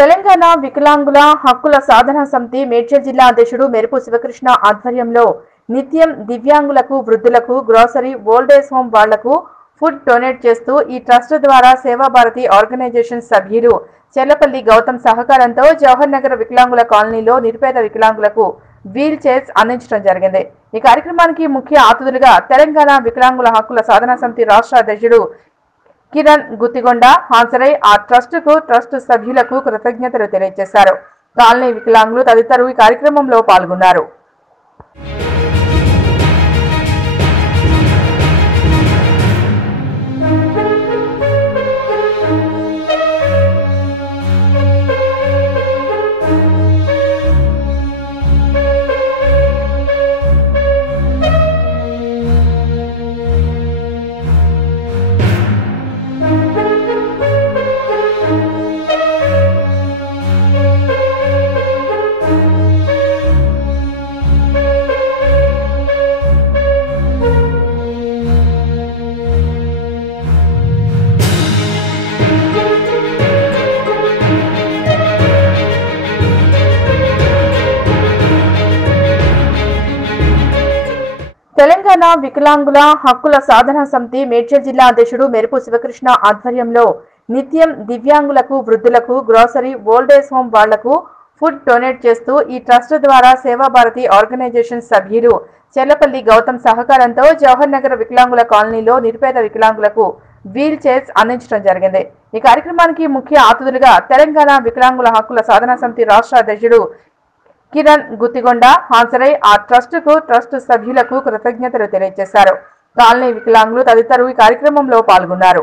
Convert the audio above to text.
తెలంగాణ వికలాంగుల హక్కుల సాధన సమితి మేడ్చల్ జిల్లా అధ్యక్షుడు మెరుపు శివకృష్ణ ఆధ్వర్యంలో నిత్యం దివ్యాంగులకు, వృద్ధులకు గ్రోసరీ, ఓల్డేజ్ హోమ్ వాళ్లకు ఫుడ్ డొనేట్ చేస్తూ ఈ ట్రస్ట్ ద్వారా సేవాభారతి ఆర్గనైజేషన్ సభ్యులు చెర్లపల్లి గౌతమ్ సహకారంతో జవహర్ నగర్ వికలాంగుల కాలనీలో నిరుపేద వికలాంగులకు వీల్ చైర్స్ అందించడం జరిగింది। ఈ కార్యక్రమానికి ముఖ్య అతిథులుగా తెలంగాణ వికలాంగుల హక్కుల సాధన సమితి రాష్ట్ర అధ్యక్షుడు కిరణ్ గుత్తిగొండ హాజరై ఆ ట్రస్ట్ సభ్యులకు కృతజ్ఞతలు తెలియజేశారు। కాలనీ వికలాంగులు తదితరులు ఈ కార్యక్రమంలో పాల్గొన్నారు। తెలంగాణ వికలాంగుల హక్కుల సాధన సమితి మేడ్చల్ జిల్లా అధ్యక్షుడు మెరుపు శివకృష్ణ ఆధ్వర్యంలో నిత్యం దివ్యాంగులకు, వృద్ధులకు గ్రోసరీ, ఓల్డేజ్ హోమ్ వాళ్లకు ఫుడ్ డొనేట్ చేస్తూ ఈ ట్రస్ట్ ద్వారా సేవాభారతి ఆర్గనైజేషన్ సభ్యులు చెర్లపల్లి గౌతమ్ సహకారంతో జవహర్ నగర్ వికలాంగుల కాలనీలో నిరుపేద వికలాంగులకు వీల్ చైర్స్ అందించడం జరిగింది। ఈ కార్యక్రమానికి ముఖ్య అతిథులుగా తెలంగాణ వికలాంగుల హక్కుల సాధన సమితి రాష్ట్ర అధ్యక్షుడు కిరణ్ గుత్తిగొండ హాజరై ఆ ట్రస్ట్ సభ్యులకు కృతజ్ఞతలు తెలియజేశారు। కాలనీ వికలాంగులు తదితరులు ఈ కార్యక్రమంలో పాల్గొన్నారు।